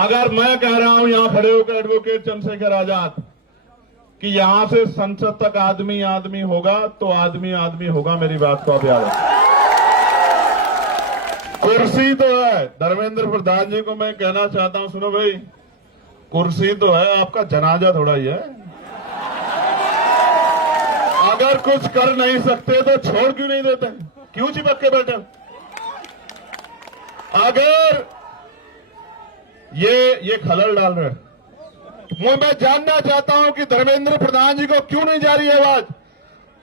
अगर मैं कह रहा हूं यहां खड़े होकर एडवोकेट चंद्रशेखर आजाद कि यहां से संसद तक आदमी आदमी होगा तो आदमी आदमी होगा, मेरी बात को आप याद रखें। कुर्सी तो है, धर्मेंद्र प्रधान जी को मैं कहना चाहता हूं, सुनो भाई, कुर्सी तो है, आपका जनाजा थोड़ा ही है। अगर कुछ कर नहीं सकते तो छोड़ क्यों नहीं देते, क्यों चिपक के बैठे? अगर ये खलल डाल रहे हैं, मैं जानना चाहता हूं कि धर्मेंद्र प्रधान जी को क्यों नहीं जा रही आवाज,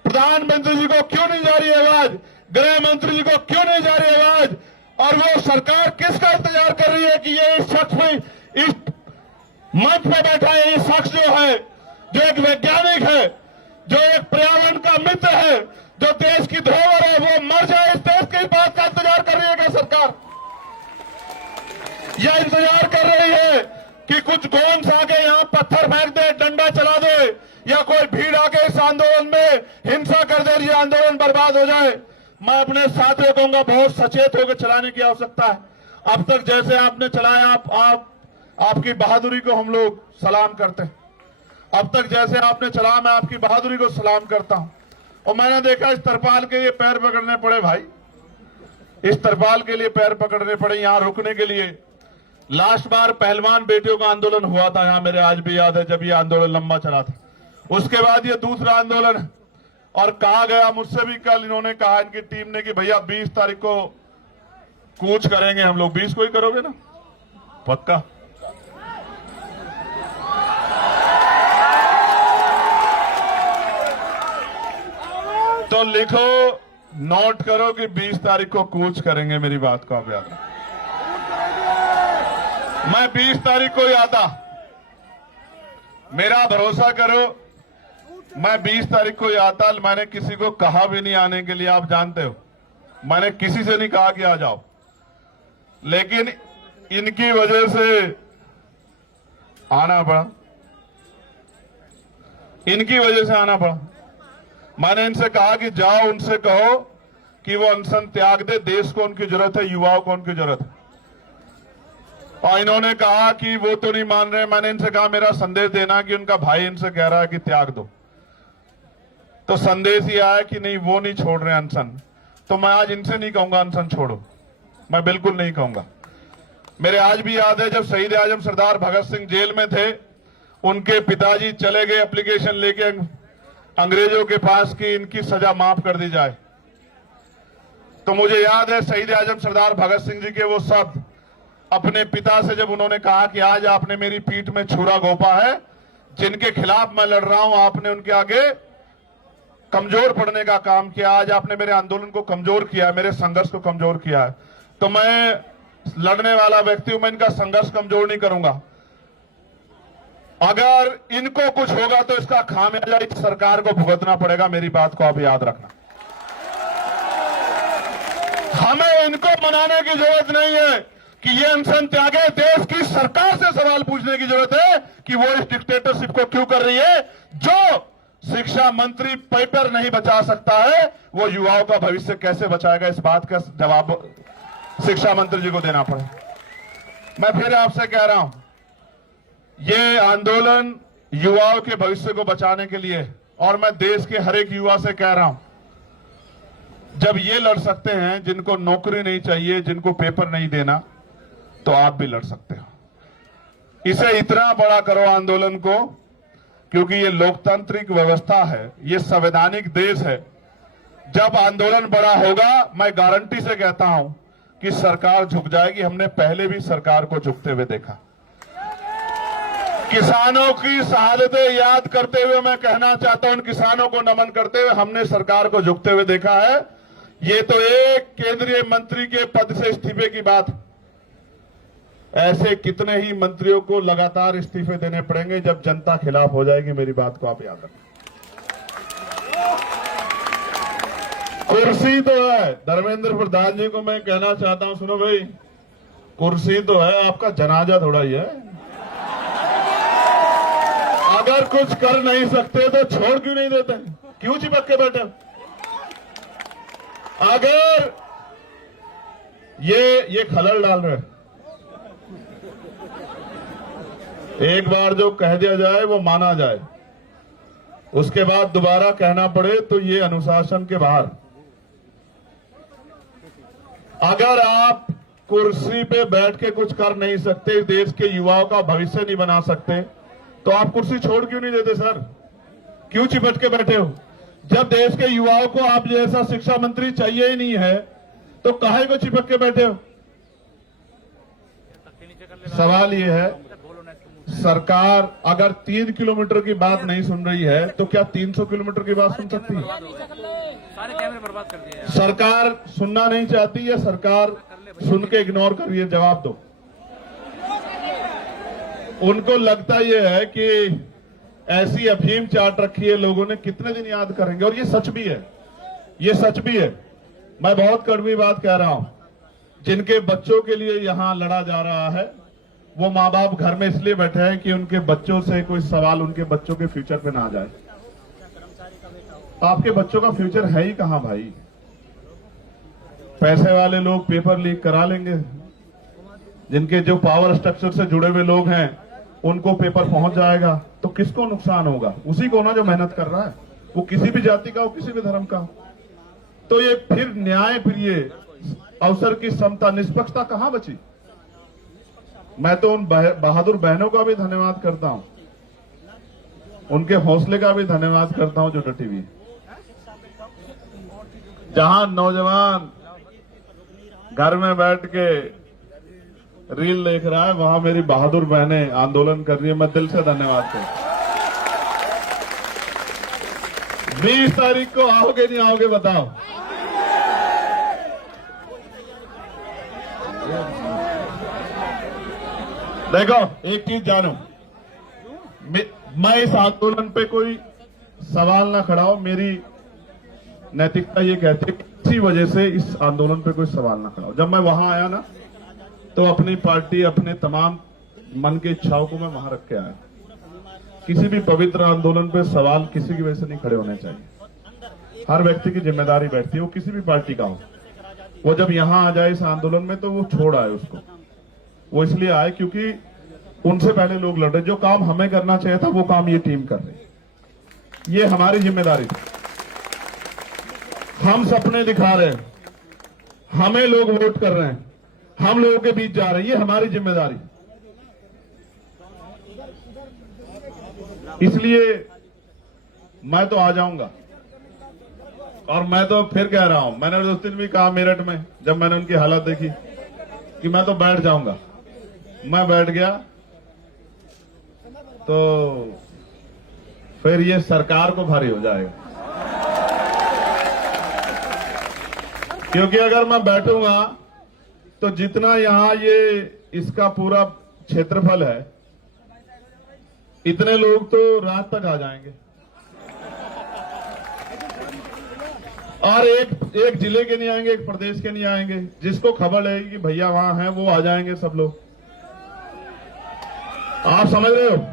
प्रधानमंत्री जी को क्यों नहीं जा रही आवाज, गृह मंत्री जी को क्यों नहीं जा रही आवाज, और वो सरकार किसका इंतजार कर रही है कि ये इस शख्स में, इस मंच पे बैठा है ये शख्स जो है, जो एक वैज्ञानिक है, जो एक पर्यावरण का मित्र है, जो देश की धरोहर है, वो मर जाए, इस देश की बात का इंतजार कर रही है क्या सरकार? यह इंतजार कर रही है कि कुछ गोंस आके यहां पत्थर फेंक दे, डंडा चला दे, या कोई भीड़ आके इस आंदोलन में हिंसा कर दे, ये आंदोलन बर्बाद हो जाए। मैं अपने साथियों को कहूंगा, बहुत सचेत होकर चलाने की आवश्यकता है। अब तक जैसे आपने चलाया, आपकी बहादुरी को हम लोग सलाम करते हैं। अब तक जैसे आपने चला, मैं आपकी बहादुरी को सलाम करता हूं। और मैंने देखा इस तरपाल के लिए पैर पकड़ने पड़े भाई, इस तरपाल के लिए पैर पकड़ने पड़े यहां रुकने के लिए। लास्ट बार पहलवान बेटियों का आंदोलन हुआ था यहां, मेरे आज भी याद है, जब ये आंदोलन लंबा चला था। उसके बाद ये दूसरा आंदोलन है। और कहा गया मुझसे भी कल, इन्होंने कहा इनकी टीम ने कि भैया 20 तारीख को कूच करेंगे हम लोग। 20 को ही करोगे ना पक्का? तो लिखो, नोट करो कि 20 तारीख को कूच करेंगे, मेरी बात को आप याद रखो। मैं 20 तारीख को ही आता, मेरा भरोसा करो, मैं 20 तारीख को ही आता। मैंने किसी को कहा भी नहीं आने के लिए, आप जानते हो, मैंने किसी से नहीं कहा कि आ जाओ, लेकिन इनकी वजह से आना पड़ा, इनकी वजह से आना पड़ा। मैंने इनसे कहा कि जाओ, उनसे कहो कि वो अनशन त्याग दे, देश को उनकी जरूरत है, युवाओं को उनकी जरूरत है। और इन्होंने कहा कि वो तो नहीं मान रहे। मैंने इनसे कहा मेरा संदेश देना कि उनका भाई इनसे कह रहा है कि त्याग दो, तो संदेश ही आया कि नहीं, वो नहीं छोड़ रहे अनशन। तो मैं आज इनसे नहीं कहूंगा अनशन छोड़ो, मैं बिल्कुल नहीं कहूंगा। मेरे आज भी याद है जब शहीद आजम सरदार भगत सिंह जेल में थे, उनके पिताजी चले गए एप्लीकेशन लेके अंग्रेजों के पास कि इनकी सजा माफ कर दी जाए। तो मुझे याद है शहीद आजम सरदार भगत सिंह जी के वो शब्द अपने पिता से, जब उन्होंने कहा कि आज आपने मेरी पीठ में छुरा घोंपा है, जिनके खिलाफ मैं लड़ रहा हूं, आपने उनके आगे कमजोर पड़ने का काम किया। आज आपने मेरे आंदोलन को कमजोर किया है, मेरे संघर्ष को कमजोर किया है। तो मैं लड़ने वाला व्यक्ति हूं, मैं इनका संघर्ष कमजोर नहीं करूंगा। अगर इनको कुछ होगा तो इसका खामियाजा इस सरकार को भुगतना पड़ेगा, मेरी बात को आप याद रखना। हमें इनको मनाने की जरूरत नहीं है कि ये अनशन त्यागे, देश की सरकार से सवाल पूछने की जरूरत है कि वो इस डिक्टेटरशिप को क्यों कर रही है। जो शिक्षा मंत्री पेपर नहीं बचा सकता है, वो युवाओं का भविष्य कैसे बचाएगा, इस बात का जवाब शिक्षा मंत्री जी को देना पड़े। मैं फिर आपसे कह रहा हूं, ये आंदोलन युवाओं के भविष्य को बचाने के लिए, और मैं देश के हर एक युवा से कह रहा हूं, जब ये लड़ सकते हैं जिनको नौकरी नहीं चाहिए, जिनको पेपर नहीं देना, तो आप भी लड़ सकते हो। इसे इतना बड़ा करो आंदोलन को, क्योंकि ये लोकतांत्रिक व्यवस्था है, ये संवैधानिक देश है। जब आंदोलन बड़ा होगा, मैं गारंटी से कहता हूं कि सरकार झुक जाएगी। हमने पहले भी सरकार को झुकते हुए देखा। किसानों की शहादतें याद करते हुए मैं कहना चाहता हूं, उन किसानों को नमन करते हुए हमने सरकार को झुकते हुए देखा है। ये तो एक केंद्रीय मंत्री के पद से इस्तीफे की बात, ऐसे कितने ही मंत्रियों को लगातार इस्तीफे देने पड़ेंगे जब जनता खिलाफ हो जाएगी, मेरी बात को आप याद रखें। कुर्सी तो है, धर्मेंद्र प्रधान जी को मैं कहना चाहता हूं, सुनो भाई, कुर्सी तो है, आपका जनाजा थोड़ा ही है। अगर कुछ कर नहीं सकते तो छोड़ क्यों नहीं देते, क्यों चिपक के बैठे? अगर ये खलल डाल रहे हैं, एक बार जो कह दिया जाए वो माना जाए, उसके बाद दोबारा कहना पड़े तो ये अनुशासन के बाहर। अगर आप कुर्सी पे बैठ के कुछ कर नहीं सकते, देश के युवाओं का भविष्य नहीं बना सकते, तो आप कुर्सी छोड़ क्यों नहीं देते सर? क्यों चिपट के बैठे हो? जब देश के युवाओं को आप जैसा शिक्षा मंत्री चाहिए ही नहीं है तो काहे को चिपक के बैठे हो? सवाल ये है, सरकार अगर 3 किलोमीटर की बात नहीं सुन रही है तो क्या 300 किलोमीटर की बात सुन सकती है? सारे कैमरे बर्बाद कर दिए। सरकार सुनना नहीं चाहती या सरकार सुन के इग्नोर कर रही है? जवाब दो। उनको लगता यह है कि ऐसी अफीम चाट रखी है लोगों ने, कितने दिन याद करेंगे? और ये सच भी है, ये सच भी है। मैं बहुत कड़वी बात कह रहा हूं, जिनके बच्चों के लिए यहां लड़ा जा रहा है वो माँ बाप घर में इसलिए बैठे हैं कि उनके बच्चों से कोई सवाल उनके बच्चों के फ्यूचर पे ना आ जाए। आपके बच्चों का फ्यूचर है ही कहां भाई? पैसे वाले लोग पेपर लीक करा लेंगे, जिनके जो पावर स्ट्रक्चर से जुड़े हुए लोग हैं उनको पेपर पहुंच जाएगा, तो किसको नुकसान होगा? उसी को ना जो मेहनत कर रहा है, वो किसी भी जाति का हो, किसी भी धर्म का हो। तो ये फिर न्याय, फिर ये अवसर की समता, निष्पक्षता कहां बची? मैं तो उन बहादुर बहनों का भी धन्यवाद करता हूं, उनके हौसले का भी धन्यवाद करता हूं जो डटी हुई। जहां नौजवान घर में बैठ के रील देख रहा है, वहां मेरी बहादुर बहनें आंदोलन कर रही है। मैं दिल से धन्यवाद करता हूं। 20 तारीख को आओगे नहीं आओगे बताओ? देखो एक चीज जानो, मैं इस आंदोलन पे कोई सवाल ना खड़ा हो, मेरी नैतिकता ये कहती है किसी वजह से इस आंदोलन पे कोई सवाल ना खड़ा हो। जब मैं वहां आया ना तो अपनी पार्टी, अपने तमाम मन की इच्छाओं को मैं वहां रख के आया। किसी भी पवित्र आंदोलन पे सवाल किसी की वजह से नहीं खड़े होने चाहिए। हर व्यक्ति की जिम्मेदारी बैठती है, वो किसी भी पार्टी का हो। वो जब यहां आ जाए इस आंदोलन में तो वो छोड़ आए उसको। वो इसलिए आए क्योंकि उनसे पहले लोग लड़ रहे। जो काम हमें करना चाहिए था वो काम ये टीम कर रही। ये हमारी जिम्मेदारी थी। हम सपने दिखा रहे हैं, हमें लोग वोट कर रहे हैं, हम लोगों के बीच जा रहे हैं, ये हमारी जिम्मेदारी। इसलिए मैं तो आ जाऊंगा। और मैं तो फिर कह रहा हूं, मैंने उस दिन भी कहा मेरठ में जब मैंने उनकी हालत देखी कि मैं तो बैठ जाऊंगा। मैं बैठ गया तो फिर ये सरकार को भारी हो जाएगा, क्योंकि अगर मैं बैठूंगा तो जितना यहां ये इसका पूरा क्षेत्रफल है, इतने लोग तो रात तक आ जाएंगे। और एक जिले के नहीं आएंगे, एक प्रदेश के नहीं आएंगे। जिसको खबर रहेगी कि भैया वहां हैं वो आ जाएंगे सब लोग। आप समझ रहे हो?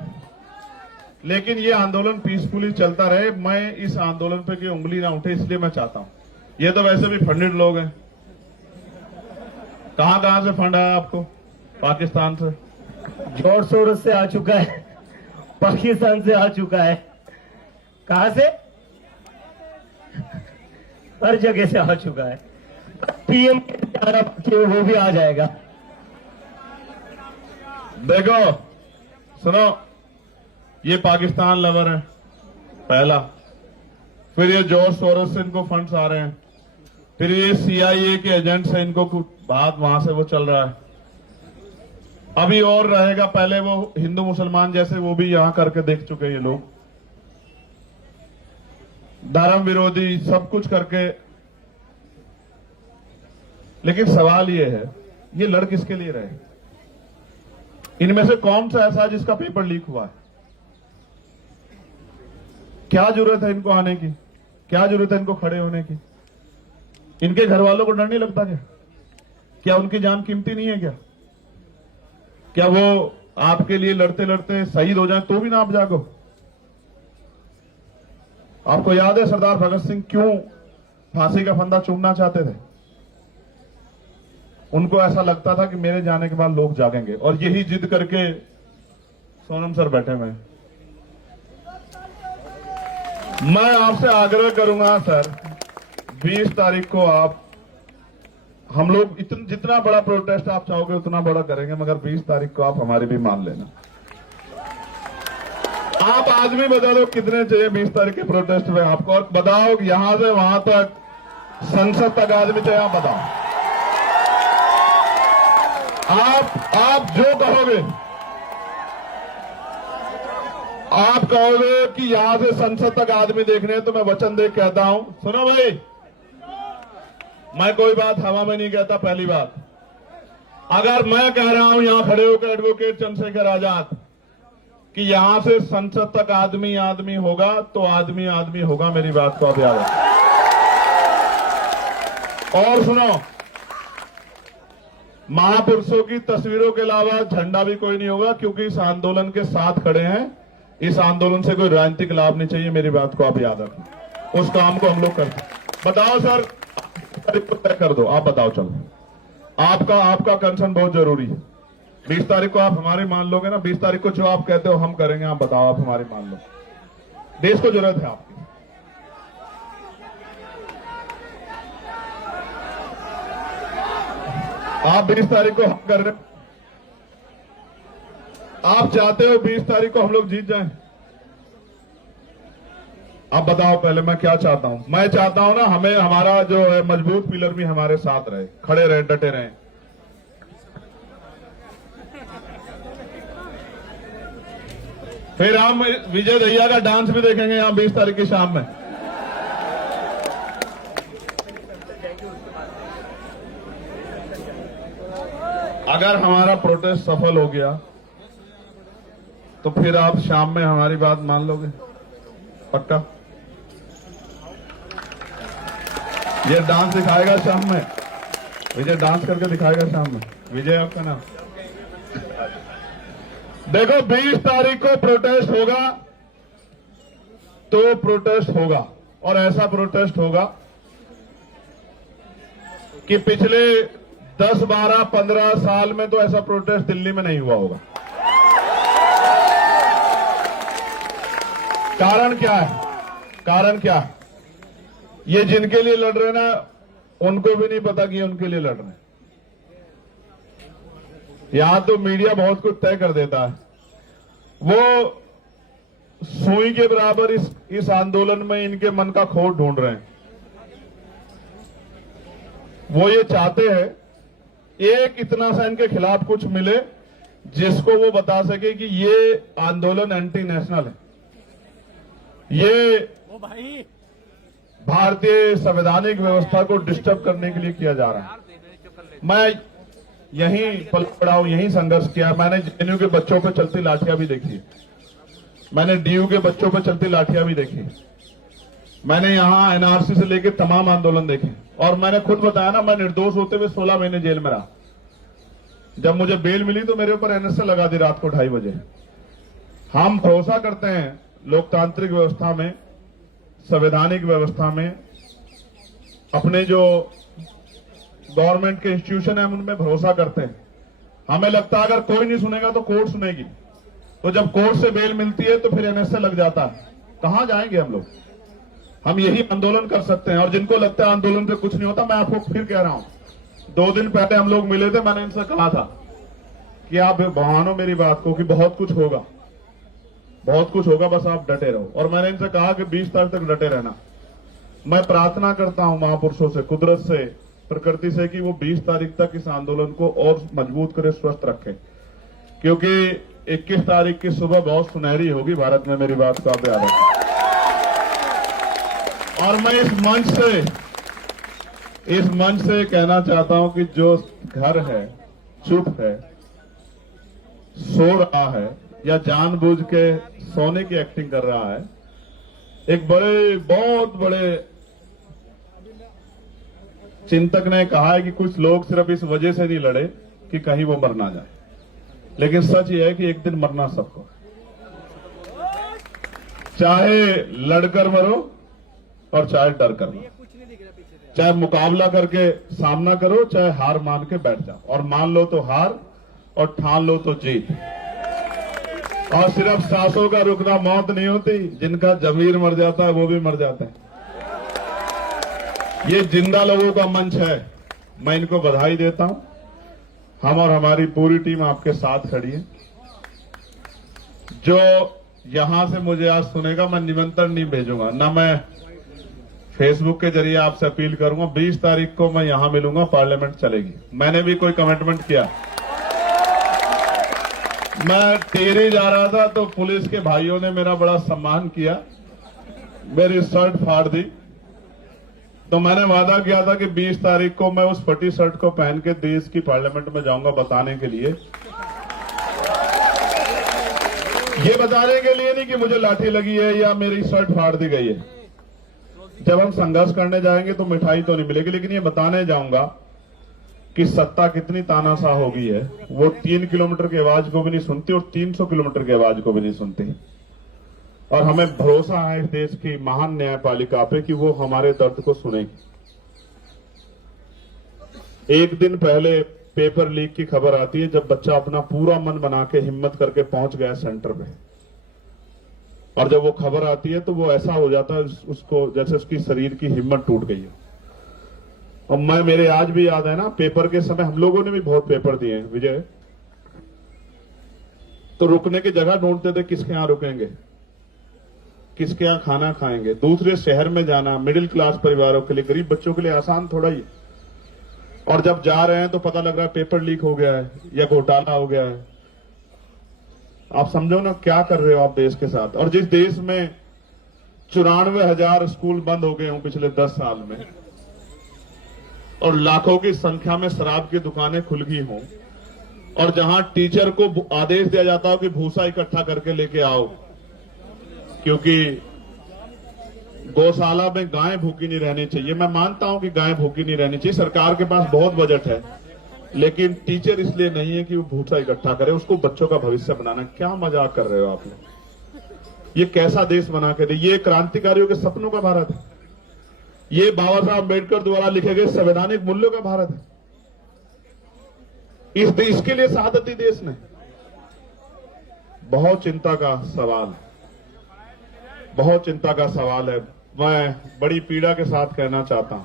लेकिन ये आंदोलन पीसफुली चलता रहे। मैं इस आंदोलन पे की उंगली ना उठे इसलिए मैं चाहता हूं। ये तो वैसे भी फंडेड लोग हैं। कहां से फंड आया आपको? पाकिस्तान से जोर शोर से आ चुका है, पाकिस्तान से आ चुका है। कहां से? हर जगह से आ चुका है। पीएम के वो भी आ जाएगा। देखो सुनो, ये पाकिस्तान लवर है पहला, फिर ये जॉर्ज सोरोस से इनको फंड्स आ रहे हैं, फिर ये CIA के एजेंट से इनको बात वहां से वो चल रहा है। अभी और रहेगा, पहले वो हिंदू मुसलमान जैसे वो भी यहां करके देख चुके ये लोग, धर्म विरोधी सब कुछ करके। लेकिन सवाल ये है, ये लड़ किसके लिए रहे? इनमें से कौन सा ऐसा है जिसका पेपर लीक हुआ है? क्या जरूरत है इनको आने की? क्या जरूरत है इनको खड़े होने की? इनके घर वालों को डर नहीं लगता क्या? क्या उनकी जान कीमती नहीं है क्या? क्या वो आपके लिए लड़ते लड़ते शहीद हो जाए तो भी ना आप जागो? आपको याद है सरदार भगत सिंह क्यों फांसी का फंदा चूमना चाहते थे? उनको ऐसा लगता था कि मेरे जाने के बाद लोग जागेंगे, और यही जिद करके सोनम सर बैठे हुए हैं। मैं आपसे आग्रह करूंगा सर, 20 तारीख को आप, हम लोग जितना बड़ा प्रोटेस्ट आप चाहोगे उतना बड़ा करेंगे, मगर 20 तारीख को आप हमारी भी मान लेना। आप आदमी बता दो कितने चाहिए 20 तारीख के प्रोटेस्ट में आपको, और बताओ यहां से वहां तक, संसद तक आदमी चाहिए, आप बताओ। आप जो कहोगे, आप कहोगे कि यहां से संसद तक आदमी देखने हैं, तो मैं वचन दे कहता हूं, सुनो भाई, मैं कोई बात हवा में नहीं कहता। पहली बात, अगर मैं कह रहा हूं यहां खड़े होकर एडवोकेट चंद्रशेखर आजाद कि यहां से संसद तक आदमी आदमी होगा, तो आदमी आदमी होगा, मेरी बात को आप याद रखें। और सुनो, महापुरुषों की तस्वीरों के अलावा झंडा भी कोई नहीं होगा, क्योंकि इस आंदोलन के साथ खड़े हैं। इस आंदोलन से कोई राजनीतिक लाभ नहीं चाहिए, मेरी बात को आप याद रखें। उस काम को हम लोग करते हैं। बताओ सर, तारीख को तय कर दो, आप बताओ। चलो, आपका कंसर्न बहुत जरूरी है। 20 तारीख को आप हमारी मान लोगे ना, 20 तारीख को जो आप कहते हो हम करेंगे, आप बताओ, आप हमारी मान लो। देश को जरूरत है आपकी। आप 20 तारीख को हम कर रहे, आप चाहते हो 20 तारीख को हम लोग जीत जाएं? आप बताओ पहले, मैं क्या चाहता हूं? मैं चाहता हूं ना, हमें हमारा जो है मजबूत पिलर भी हमारे साथ रहे, खड़े रहे, डटे रहे। फिर हम विजय दहिया का डांस भी देखेंगे यहां 20 तारीख की शाम में। अगर हमारा प्रोटेस्ट सफल हो गया तो फिर आप शाम में हमारी बात मान लोगे? पक्का? ये डांस दिखाएगा शाम में, विजय डांस करके दिखाएगा शाम में। विजय आपका नाम? देखो, 20 तारीख को प्रोटेस्ट होगा तो प्रोटेस्ट होगा, और ऐसा प्रोटेस्ट होगा कि पिछले 10, 12, 15 साल में तो ऐसा प्रोटेस्ट दिल्ली में नहीं हुआ होगा। कारण क्या है? कारण क्या है? ये जिनके लिए लड़ रहे ना, उनको भी नहीं पता कि उनके लिए लड़ रहे हैं। यहां तो मीडिया बहुत कुछ तय कर देता है। वो सुई के बराबर इस आंदोलन में इनके मन का खोट ढूंढ रहे हैं। वो ये चाहते हैं एक इतना सा इनके खिलाफ कुछ मिले जिसको वो बता सके कि ये आंदोलन एंटी नेशनल है, ये भारतीय संवैधानिक व्यवस्था को डिस्टर्ब करने के लिए किया जा रहा है। मैं यहीं पल पड़ा हूं, यहीं संघर्ष किया। मैंने जेएनयू के बच्चों पर चलती लाठियां भी देखी, मैंने डीयू के बच्चों पर चलती लाठियां भी देखी, मैंने यहां एनआरसी से लेकर तमाम आंदोलन देखे, और मैंने खुद बताया ना, मैं निर्दोष होते हुए 16 महीने जेल में रहा। जब मुझे बेल मिली तो मेरे ऊपर एनएसए लगा दी रात को 2:30 बजे। हम भरोसा करते हैं लोकतांत्रिक व्यवस्था में, संवैधानिक व्यवस्था में, अपने जो गवर्नमेंट के इंस्टीट्यूशन है उनमें भरोसा करते हैं। हमें लगता है अगर कोई नहीं सुनेगा तो कोर्ट सुनेगी, तो जब कोर्ट से बेल मिलती है तो फिर एनएसए लग जाता है। कहां जाएंगे हम लोग? हम यही आंदोलन कर सकते हैं। और जिनको लगता है आंदोलन से कुछ नहीं होता, मैं आपको फिर कह रहा हूं, 2 दिन पहले हम लोग मिले थे, मैंने इनसे कहा था कि आप मानो मेरी बात को कि बहुत कुछ होगा, बहुत कुछ होगा, बस आप डटे रहो। और मैंने इनसे कहा कि 20 तारीख तक डटे रहना। मैं प्रार्थना करता हूं महापुरुषों से, कुदरत से, प्रकृति से, कि वो 20 तारीख तक इस आंदोलन को और मजबूत करे, स्वस्थ रखे, क्योंकि 21 तारीख की सुबह बहुत सुनहरी होगी भारत में, मेरी बात को आप याद रखें। और मैं इस मंच से कहना चाहता हूं कि जो घर है, चुप है, सो रहा है, या जानबूझ के सोने की एक्टिंग कर रहा है, एक बहुत बड़े चिंतक ने कहा है कि कुछ लोग सिर्फ इस वजह से नहीं लड़े कि कहीं वो मर ना जाए, लेकिन सच ये है कि एक दिन मरना सबको, चाहे लड़कर मरो और चाहे डर कर मरो, चाहे मुकाबला करके सामना करो, चाहे हार मान के बैठ जाओ, और मान लो तो हार और ठान लो तो जीत। और सिर्फ सांसों का रुकना मौत नहीं होती, जिनका जमीर मर जाता है वो भी मर जाते हैं। ये जिंदा लोगों का मंच है, मैं इनको बधाई देता हूं। हम और हमारी पूरी टीम आपके साथ खड़ी है। जो यहां से मुझे आज सुनेगा, मैं निमंत्रण नहीं भेजूंगा, ना मैं फेसबुक के जरिए आपसे अपील करूंगा। 20 तारीख को मैं यहां मिलूंगा, पार्लियामेंट चलेगी। मैंने भी कोई कमिटमेंट किया, मैं टेहरी जा रहा था तो पुलिस के भाइयों ने मेरा बड़ा सम्मान किया, मेरी शर्ट फाड़ दी। तो मैंने वादा किया था कि 20 तारीख को मैं उस फटी शर्ट को पहन के देश की पार्लियामेंट में जाऊंगा, बताने के लिए, ये बताने के लिए नहीं कि मुझे लाठी लगी है या मेरी शर्ट फाड़ दी गई है। जब हम संघर्ष करने जाएंगे तो मिठाई तो नहीं मिलेगी, लेकिन ये बताने जाऊंगा कि सत्ता कितनी तानाशाह हो गई है। वो 3 किलोमीटर की आवाज को भी नहीं सुनती और 300 किलोमीटर की आवाज को भी नहीं सुनती। और हमें भरोसा है इस देश की महान न्यायपालिका पे कि वो हमारे दर्द को सुनेगी। एक दिन पहले पेपर लीक की खबर आती है, जब बच्चा अपना पूरा मन बना के हिम्मत करके पहुंच गया सेंटर पे, और जब वो खबर आती है तो वो ऐसा हो जाता है उसको जैसे उसकी शरीर की हिम्मत टूट गई है। और मेरे आज भी याद है ना, पेपर के समय हम लोगों ने भी बहुत पेपर दिए हैं विजय, तो रुकने की जगह ढूंढते थे, किसके यहां रुकेंगे, किसके यहां खाना खाएंगे। दूसरे शहर में जाना मिडिल क्लास परिवारों के लिए, गरीब बच्चों के लिए आसान थोड़ा ही। और जब जा रहे हैं तो पता लग रहा है पेपर लीक हो गया है या घोटाला हो गया है। आप समझो ना क्या कर रहे हो आप देश के साथ। और जिस देश में 94,000 स्कूल बंद हो गए हों पिछले 10 साल में, और लाखों की संख्या में शराब की दुकानें खुल गई हों, और जहां टीचर को आदेश दिया जाता हो कि भूसा इकट्ठा करके लेके आओ, क्योंकि गौशाला में गाय भूखी नहीं रहनी चाहिए। मैं मानता हूं कि गाय भूखी नहीं रहनी चाहिए, सरकार के पास बहुत बजट है, लेकिन टीचर इसलिए नहीं है कि वो भूसा इकट्ठा करे, उसको बच्चों का भविष्य बनाना। क्या मजाक कर रहे हो आप लोग? ये कैसा देश बना के दे? ये क्रांतिकारियों के सपनों का भारत है, ये बाबा साहब अम्बेडकर द्वारा लिखे गए संवैधानिक मूल्यों का भारत है। इस देश के लिए शहादत दी देश ने। बहुत चिंता का सवाल, बहुत चिंता का सवाल है। मैं बड़ी पीड़ा के साथ कहना चाहता हूं,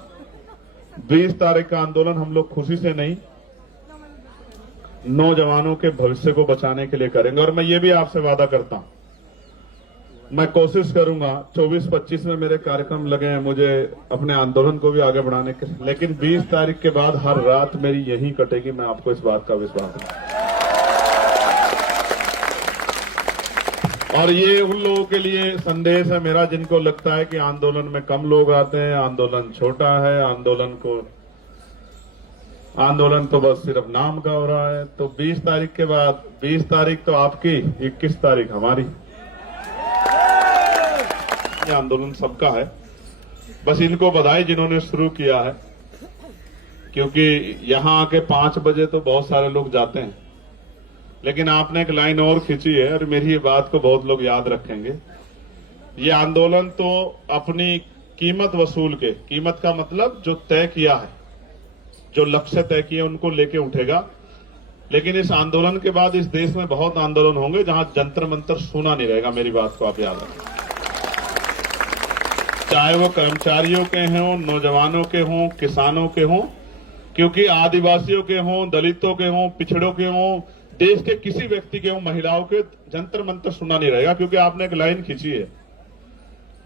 20 तारीख का आंदोलन हम लोग खुशी से नहीं, नौजवानों के भविष्य को बचाने के लिए करेंगे। और मैं ये भी आपसे वादा करता हूं, मैं कोशिश करूंगा, 24-25 में मेरे कार्यक्रम लगे हैं मुझे अपने आंदोलन को भी आगे बढ़ाने के, लेकिन 20 तारीख के बाद हर रात मेरी यहीं कटेगी। मैं आपको इस बात का विश्वास है। और ये उन लोगों के लिए संदेश है मेरा जिनको लगता है कि आंदोलन में कम लोग आते हैं, आंदोलन छोटा है, आंदोलन तो बस सिर्फ नाम का हो रहा है। तो 20 तारीख के बाद, 20 तारीख तो आपकी, 21 तारीख हमारी। ये आंदोलन सबका है, बस इनको बधाई जिन्होंने शुरू किया है, क्योंकि यहां आके 5 बजे तो बहुत सारे लोग जाते हैं, लेकिन आपने एक लाइन और खींची है और मेरी ये बात को बहुत लोग याद रखेंगे। ये आंदोलन तो अपनी कीमत वसूल के, कीमत का मतलब जो तय किया है, जो लक्ष्य तय किए उनको लेके उठेगा। लेकिन इस आंदोलन के बाद इस देश में बहुत आंदोलन होंगे जहां जंतर मंतर सुना नहीं रहेगा। मेरी बात को आप याद रखें, चाहे वो कर्मचारियों के हों, नौजवानों के हों, किसानों के हों, क्योंकि आदिवासियों के हों, दलितों के हों, पिछड़ों के हों, देश के किसी व्यक्ति के हों, महिलाओं के, जंतर मंतर सुना नहीं रहेगा। क्योंकि आपने एक लाइन खींची है,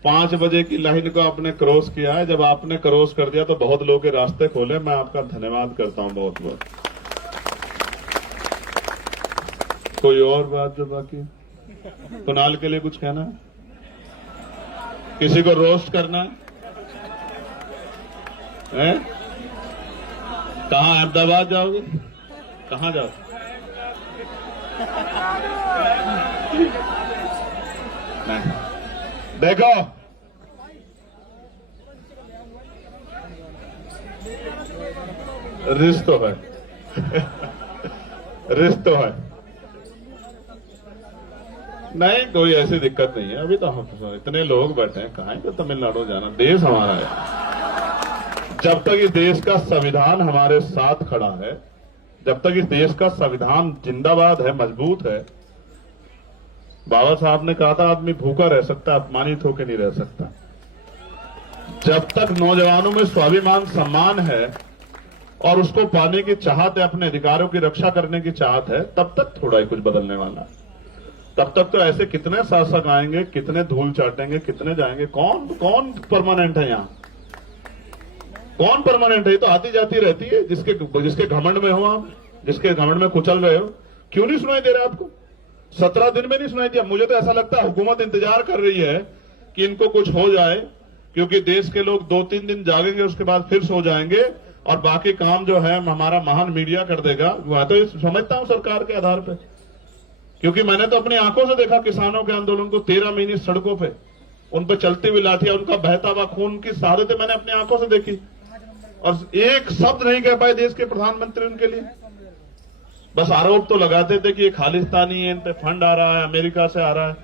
5 बजे की लाइन को आपने क्रॉस किया है। जब आपने क्रॉस कर दिया तो बहुत लोगों के रास्ते खोले। मैं आपका धन्यवाद करता हूं बहुत बहुत। कोई और बात जो बाकी? कुणाल के लिए कुछ कहना है? किसी को रोस्ट करना है? कहां अहमदाबाद जाओगे? कहां जाओ? नहीं, देखो रिश्त तो है रिश्त तो है, नहीं कोई ऐसी दिक्कत नहीं है। अभी तो हम इतने लोग बैठे हैं, कहां तो तमिलनाडु जाना, देश हमारा है। जब तक इस देश का संविधान हमारे साथ खड़ा है, जब तक इस देश का संविधान जिंदाबाद है, मजबूत है, बाबा साहब ने कहा था आदमी भूखा रह सकता, अपमानित होकर नहीं रह सकता। जब तक नौजवानों में स्वाभिमान सम्मान है और उसको पाने की चाहत है, अपने अधिकारों की रक्षा करने की चाहत है, तब तक थोड़ा ही कुछ बदलने वाला है। तब तक तो ऐसे कितने शासक आएंगे, कितने धूल चाटेंगे, कितने जाएंगे, कौन कौन परमानेंट है यहाँ? कौन परमानेंट है? ये तो आती जाती रहती है। जिसके घमंड में हो आप, जिसके घमंड में कुचल रहे हो, क्यों नहीं सुनाई दे रहा आपको? 17 दिन में नहीं सुनाई दिया। मुझे तो ऐसा लगता है हुकूमत इंतजार कर रही है कि इनको कुछ हो जाए, क्योंकि देश के लोग 2-3 दिन जागेंगे, उसके बाद फिर सो जाएंगे और बाकी काम जो है हमारा महान मीडिया कर देगा। मैं तो समझता हूं सरकार के आधार पे, क्योंकि मैंने तो अपनी आंखों से देखा किसानों के आंदोलन को, 13 महीने सड़कों पे, उन पर चलती हुई लाठियां, उनका बहता हुआ खून की शहादतें मैंने अपनी आंखों से देखी, और एक शब्द नहीं कह पाए देश के प्रधानमंत्री उनके लिए। बस आरोप तो लगाते थे कि ये खालिस्तानी है, इन पे फंड आ रहा है, अमेरिका से आ रहा है।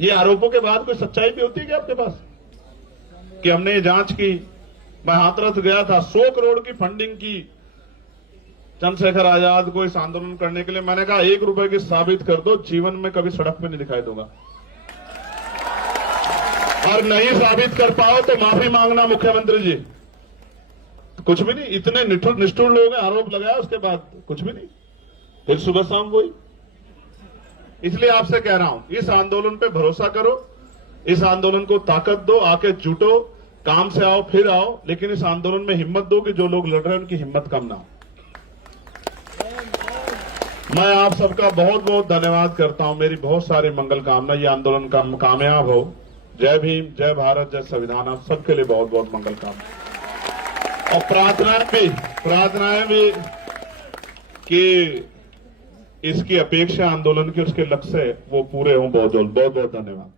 ये आरोपों के बाद कोई सच्चाई भी होती है क्या आपके पास? कि हमने ये जांच की, मैं हाथरस गया था, 100 करोड़ की फंडिंग की चंद्रशेखर आजाद को इस आंदोलन करने के लिए। मैंने कहा 1 रुपए की साबित कर दो, जीवन में कभी सड़क पे नहीं दिखाई दूंगा। और नहीं साबित कर पाओ तो माफी मांगना मुख्यमंत्री जी। कुछ भी नहीं, इतने निष्ठुर लोग हैं, आरोप लगाया उसके बाद कुछ भी नहीं, फिर सुबह शाम वही। इसलिए आपसे कह रहा हूं, इस आंदोलन पे भरोसा करो, इस आंदोलन को ताकत दो, आके जुटो, काम से आओ फिर आओ, लेकिन इस आंदोलन में हिम्मत दो कि जो लोग लड़ रहे हैं उनकी हिम्मत कम ना हो। मैं आप सबका बहुत बहुत धन्यवाद करता हूं। मेरी बहुत सारी मंगल कामना, ये आंदोलन कामयाब हो। जय भीम, जय भारत, जय संविधान। आप सबके लिए बहुत बहुत मंगल कामना और प्रार्थनाएं भी कि इसकी अपेक्षा आंदोलन के उसके लक्ष्य वो पूरे हों। बहुत बहुत धन्यवाद।